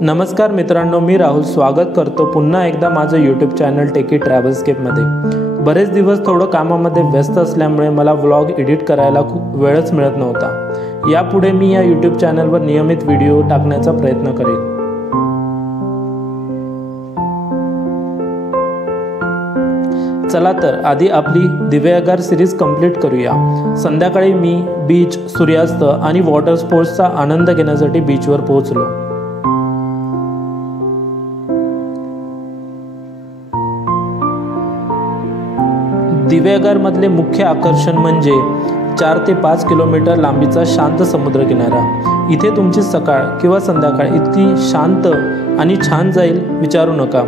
नमस्कार मित्रांनो, मी राहुल स्वागत करतो पुन्हा एकदा माझं यूट्यूब चॅनल टेकी ट्रॅव्हल्सकेपमध्ये। बरेच दिवस थोडं कामामध्ये व्यस्त असल्यामुळे मला व्लॉग एडिट करायला खूप वेळच मिळत नव्हता। यापुढे मी या यूट्यूब चॅनलवर नियमित व्हिडिओ टाकण्याचा प्रयत्न करेन। चला तर आधी आपली दिव्यागार सिरीज कंप्लीट करूया। संध्याकाळी मी बीच, सूर्यास्त आणि वॉटर स्पोर्ट्सचा आनंद घेण्यासाठी बीचवर पोहोचलो। दिव्यागार मधले मुख्य आकर्षण म्हणजे 4 ते 5 किलोमीटर लांबीचा शांत समुद्र किनारा। इथे तुमची सकाळ किंवा संध्याकाळ इतकी शांत आणि छान जाईल विचारू नका।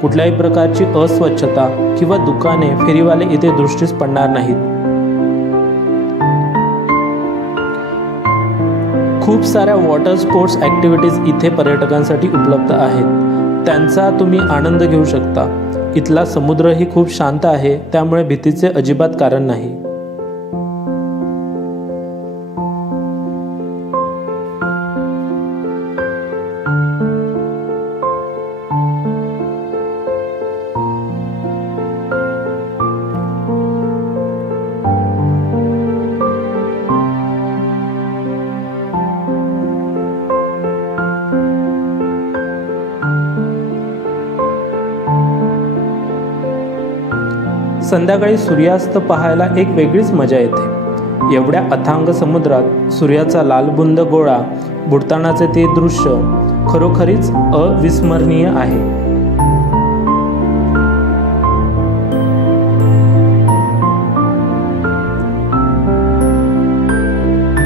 कुठल्याही प्रकारची अस्वच्छता किंवा दुकाने, फेरीवाले इथे दृष्टीस पडणार नाहीत। खूप साऱ्या वॉटर स्पोर्ट्स ॲक्टिव्हिटीज इथे पर्यटकांसाठी उपलब्ध आहेत, त्यांचा तुम्ही आनंद घेऊ शकता। इथला समुद्रही खूप शांत आहे, त्यामुळे भीतीचे अजिबात कारण नाही। संध्याकाळी सूर्यास्त पाहायला एक वेगळीच मजा येते। एवढ्या अथांग समुद्रात सूर्याचा लालबुंद गोळा बुडतानाचे ते दृश्य खरोखरीच अविस्मरणीय आहे।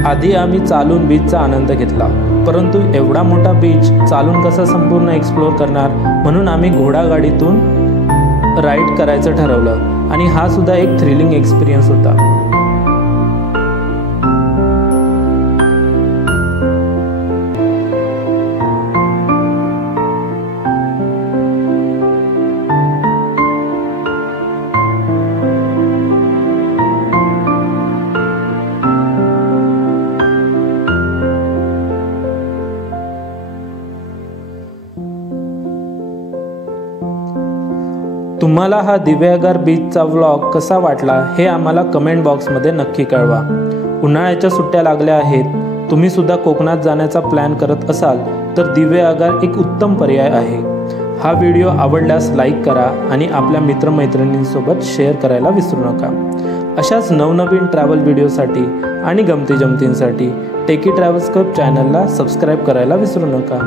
आधी आम्ही चालून बीचचा आनंद घेतला, परंतु एवढा मोठा बीच चालून कसा संपूर्ण एक्सप्लोर करणार, म्हणून आम्ही घोडागाडीतून राईड करायचं ठरवलं आणि हा सुद्धा एक थ्रिलिंग एक्सपिरियन्स होता। तुम्हाला हा दिव्यागार बीचचा व्लॉग कसा वाटला हे आम्हाला कमेंट बॉक्समध्ये नक्की कळवा। उन्हाळ्याच्या सुट्ट्या लागल्या आहेत, तुम्ही सुद्धा कोकणात जाण्याचा प्लॅन करत असाल तर दिव्यागार एक उत्तम पर्याय आहे। हा व्हिडिओ आवडल्यास लाईक करा आणि आपल्या मित्रमैत्रिणींसोबत शेअर करायला विसरू नका। अशाच नवनवीन ट्रॅव्हल व्हिडिओसाठी आणि गमती जमतींसाठी टेकी ट्रॅव्हल्सकेप चॅनलला सबस्क्राईब करायला विसरू नका।